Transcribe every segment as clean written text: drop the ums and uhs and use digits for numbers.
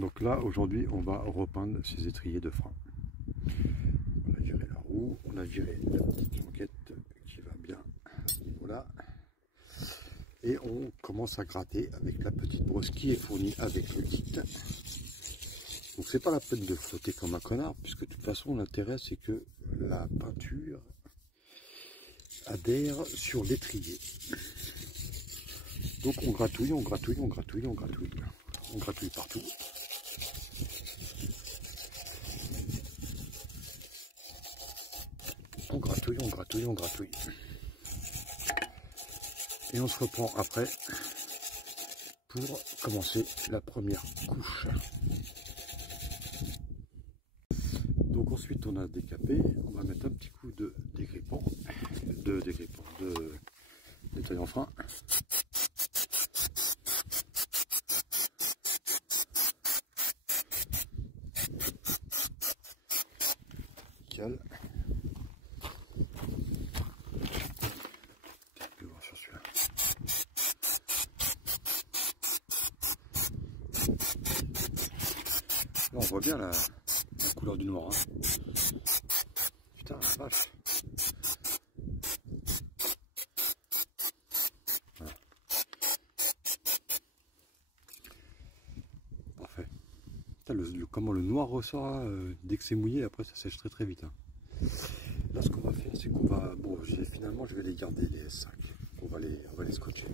Donc là, aujourd'hui, on va repeindre ces étriers de frein. On a viré la roue, on a viré la petite languette qui va bien à ce niveau-là. Et on commence à gratter avec la petite brosse qui est fournie avec le kit. Donc c'est pas la peine de flotter comme un connard, puisque de toute façon l'intérêt c'est que la peinture adhère sur l'étrier. Donc on gratouille, on gratouille, on gratouille, on gratouille. On gratouille partout. On gratouille, on gratouille, on gratouille. Et on se reprend après pour commencer la première couche. Donc ensuite on a décapé, on va mettre un petit coup de dégrippant, de détaillant frein. Nickel. Je vais voir sur celui-là. Là on voit bien la couleur du noir. Hein. Putain la vache. Voilà. Parfait. Putain, comment le noir ressort dès que c'est mouillé, après ça sèche très vite. Hein. Là ce qu'on va faire c'est qu'on va. Bon finalement je vais les garder les S5. On va les scotcher.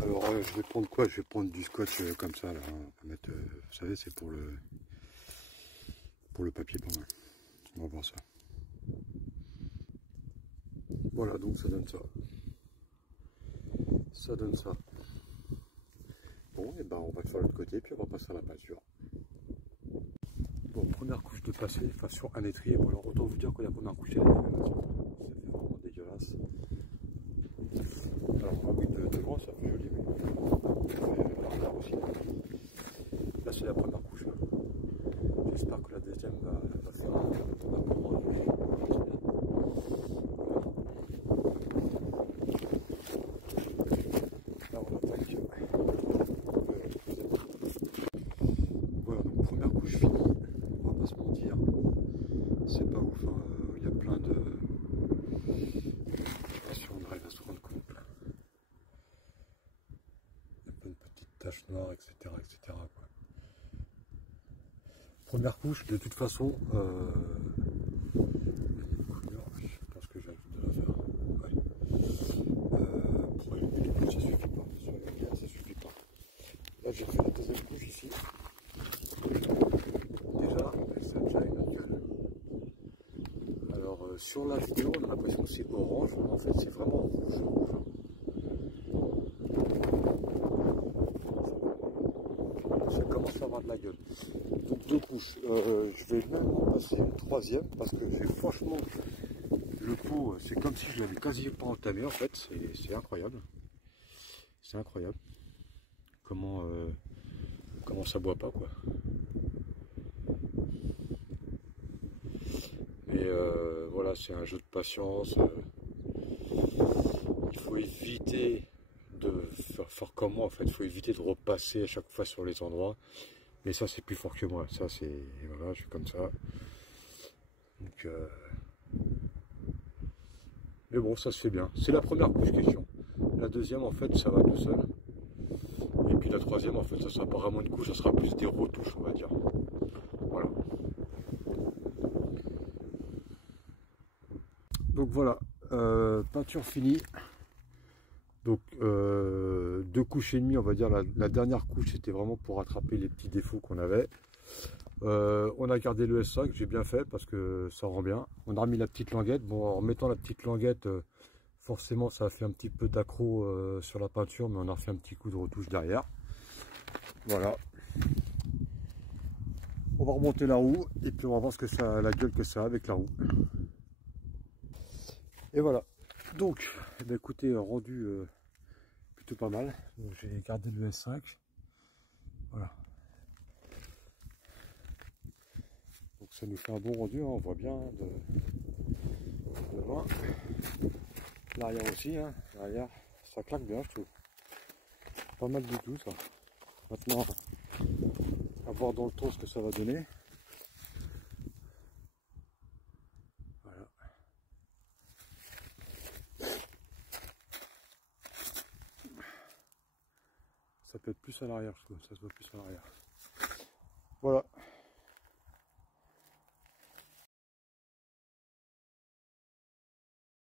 Alors je vais prendre quoi? Je vais prendre du scotch comme ça là. On va mettre, vous savez c'est pour le papier peint. On va voir ça. Voilà donc ça donne ça. Ça donne ça. Bon et ben on va faire l'autre côté puis on va passer à la peinture. Bon première couche de passé, enfin sur un étrier. Bon alors autant vous dire que la première couche elle est dégueulasse. Ça fait vraiment dégueulasse. Alors oui de loin ça fait joli mais là aussi. Là c'est la première couche. J'espère que la deuxième va faire un peu là on attaque. Voilà donc première couche finie. On va pas se mentir. C'est pas ouf. Hein. Il y a plein de. Je sais pas si on arrive à se rendre compte. Il y a plein de petites taches noires, etc. quoi. Première couche, de toute façon, je pense que j'ai de la faire. Ouais. Pour éliminer les couches, ça suffit pas. Sur la lumière, ça suffit pas. Là, j'ai fait la deuxième couche ici. Déjà, ça a déjà une gueule. Alors, sur la vidéo, on a l'impression que c'est orange, mais en fait, c'est vraiment rouge. Ça commence à avoir de la gueule. Donc, deux couches. Je vais même en passer une troisième parce que j'ai franchement le pot, c'est comme si je l'avais quasi pas entamé en fait. C'est incroyable. C'est incroyable. Comment ça boit pas quoi. Mais voilà, c'est un jeu de patience. Il faut éviter de faire comme moi en fait. Il faut éviter de repasser à chaque fois sur les endroits. Mais ça c'est plus fort que moi. Ça c'est voilà, je suis comme ça. Donc mais bon, ça se fait bien. C'est la première couche question. La deuxième en fait, ça va tout seul. Et puis la troisième en fait, ça sera pas vraiment une couche, ça sera plus des retouches, on va dire. Voilà. Donc voilà, peinture finie. Donc deux couches et demie, on va dire. La dernière couche, c'était vraiment pour rattraper les petits défauts qu'on avait. On a gardé le S5, j'ai bien fait parce que ça rend bien. On a remis la petite languette. Bon, en mettant la petite languette, forcément, ça a fait un petit peu d'accro sur la peinture, mais on a refait un petit coup de retouche derrière. Voilà. On va remonter la roue et puis on va voir ce que ça, la gueule que ça a avec la roue. Et voilà. Donc, eh bien, écoutez, rendu plutôt pas mal. J'ai gardé le S5. Voilà. Donc ça nous fait un bon rendu, hein, on voit bien de loin. L'arrière aussi, hein, l'arrière, ça claque bien je trouve. pas mal du tout ça. Maintenant, à voir dans le tour ce que ça va donner. Voilà. Ça peut être plus à l'arrière, je trouve, ça se voit plus à l'arrière. Voilà.